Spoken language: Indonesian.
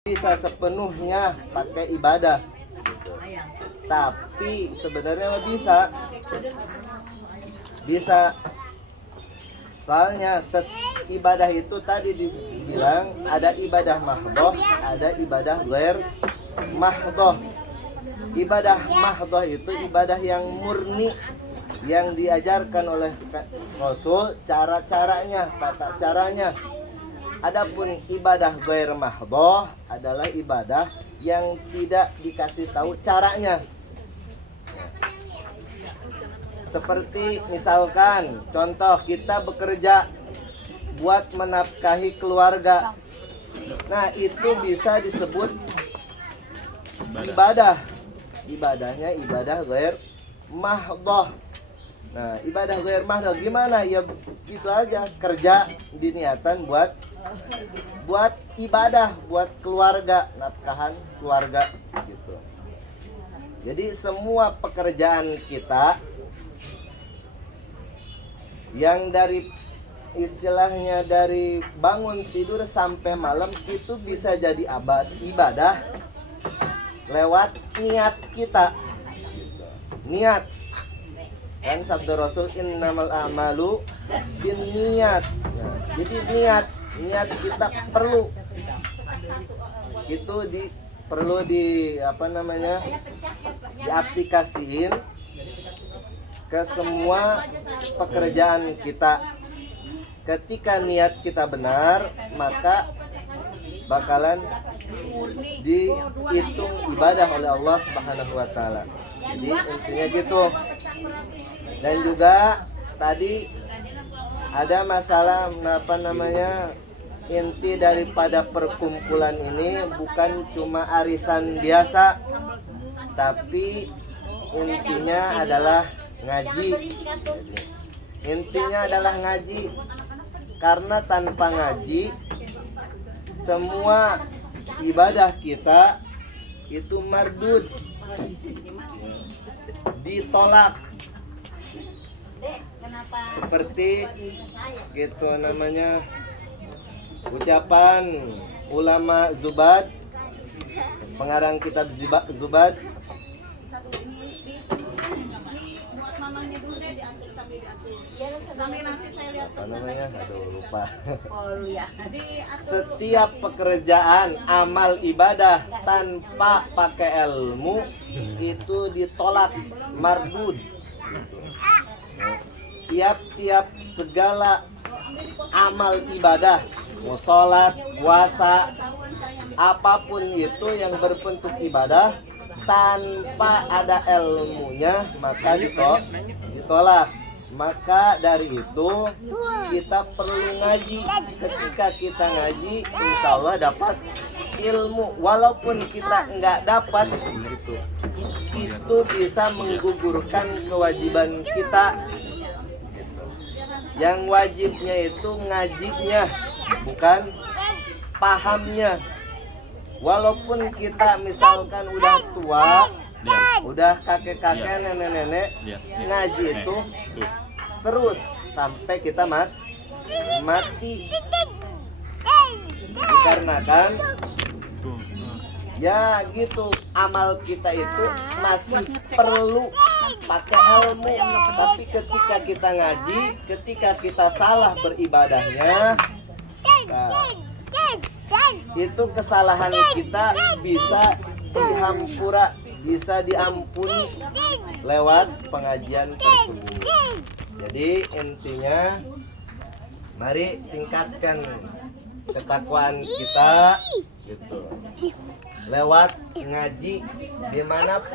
bisa sepenuhnya pakai ibadah gitu. Tapi sebenarnya bisa soalnya ibadah itu tadi dibilang ada ibadah mahdhoh, ada ibadah ghair mahdhoh. Ibadah mahdhoh itu ibadah yang murni, yang diajarkan oleh Rasul cara-caranya, tata caranya. Adapun ibadah ghair mahdhoh adalah ibadah yang tidak dikasih tahu caranya. Seperti misalkan contoh kita bekerja buat menafkahi keluarga. Nah, itu bisa disebut ibadah. Ibadahnya ibadah ghair mahdhoh. Nah, ibadah ghair mahdhoh gimana? Ya itu aja, kerja diniatan buat ibadah, buat keluarga, nafkahan keluarga gitu. Jadi semua pekerjaan kita yang dari istilahnya dari bangun tidur sampai malam itu bisa jadi ibadah lewat niat kita gitu. Niat kan sabda Rasul innamal a'malu binniyat. Nah, jadi niat kita perlu itu perlu diaplikasiin ke semua pekerjaan kita. Ketika niat kita benar, maka bakalan dihitung ibadah oleh Allah Subhanahu wa taala. Jadi intinya gitu. Dan juga tadi ada masalah inti daripada perkumpulan ini bukan cuma arisan biasa, tapi intinya adalah ngaji. Jadi, intinya adalah ngaji, karena tanpa ngaji semua ibadah kita itu mardud, ditolak. Seperti gitu namanya ucapan ulama Zubad, pengarang kitab Zubad. Apa namanya? Aduh, lupa. Setiap pekerjaan amal ibadah tanpa pakai ilmu itu ditolak, mardud. Tiap-tiap segala amal ibadah, mau sholat, puasa, apapun itu yang berbentuk ibadah tanpa ada ilmunya maka ditolak. Maka dari itu kita perlu ngaji. Ketika kita ngaji, insya Allah dapat ilmu. Walaupun kita nggak dapat itu bisa menggugurkan kewajiban kita. Yang wajibnya itu ngajinya, bukan pahamnya. Walaupun kita misalkan udah tua, udah kakek-kakek, nenek-nenek, ngaji itu terus sampai kita mati. Dikarenakan ya gitu, amal kita itu masih perlu pakai ilmu. Tapi ketika kita ngaji, ketika kita salah beribadahnya, itu kesalahan kita bisa dihampura, bisa diampuni lewat pengajian tersebut. Jadi intinya mari tingkatkan ketakwaan kita gitu lewat ngaji dimanapun